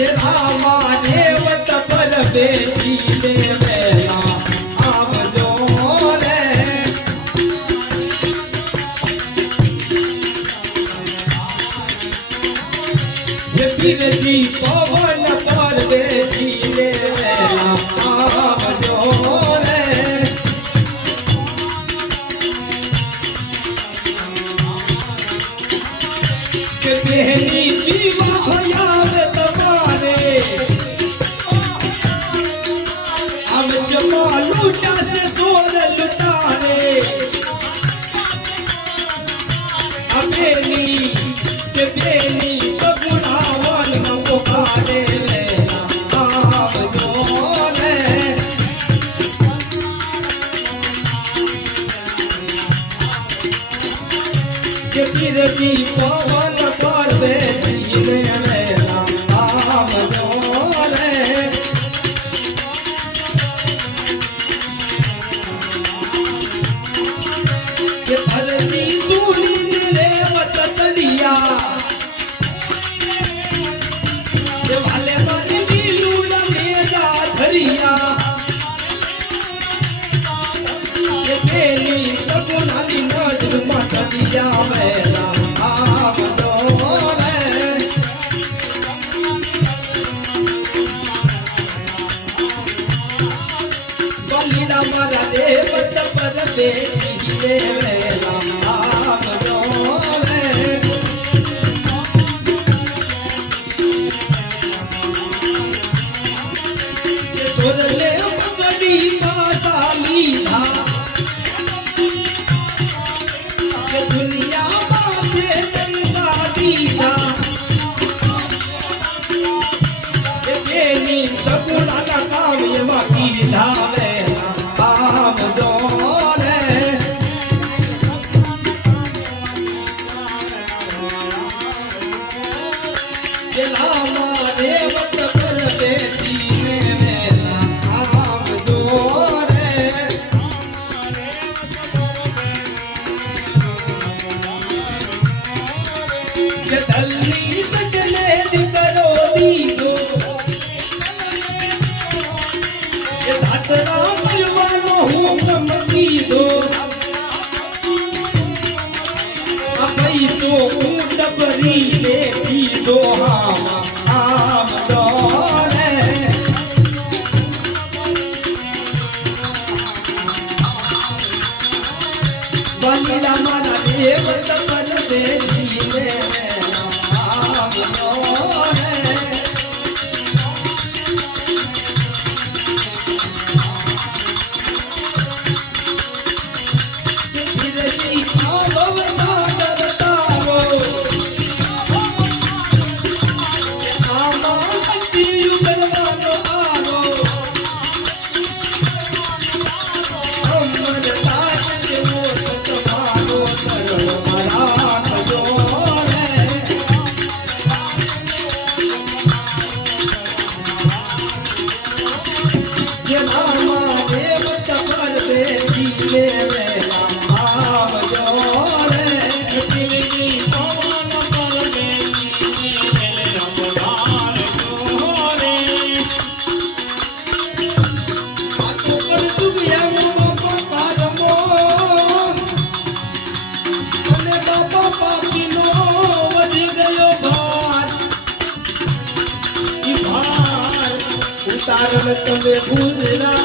रामा देवत पर बेटी देवेला आवजो रे ये पीरजी पवन पर बेटी देवेला आवजो रे के पहली विवाह याद लूटा से सोर लुटाने अबेली के बेली बगुनावन पुकारे आव जोरे के फिर भी पवन पर बेटी मेरा आव जोरे धरती सूली रेवत तलिया वाले बनी लूड़ा मेरा धरिया बेली सगुनाली नजर मटलिया मेरा आव जोरे बलिरा मारा देवत पर बेटी देवेला आव जोरे सोरले पगड़ी पासाली था ये दुनिया बाजे गंगा दीदा ये बेनी सगुना का काम ये माकी धावे आव जोरे रामा देवत पर बेटी मेरा आव जोरे दल्ली सजने करो दीदो धातरा मलवानो हूँ नमकी दो पैसो ऊट भरी लेती दो आम जोरे बलिरा मारा देवत पर बेटी मेरा आम जोरे फिरती आवव सागर तारो आमा शक्ति युगलवानो आरो अमर ताज के मोट मारो करो मराठ जोरे ये रामा देवत पर बेटी मेरा आव जोरे दिलगी पवन पर बेटी मेरा आव जोरे हाथों पर दुनिया में बाबा पारमो अने बाबा पाकीनो वधी गयो भार ई भार उतारल तमे भूलरा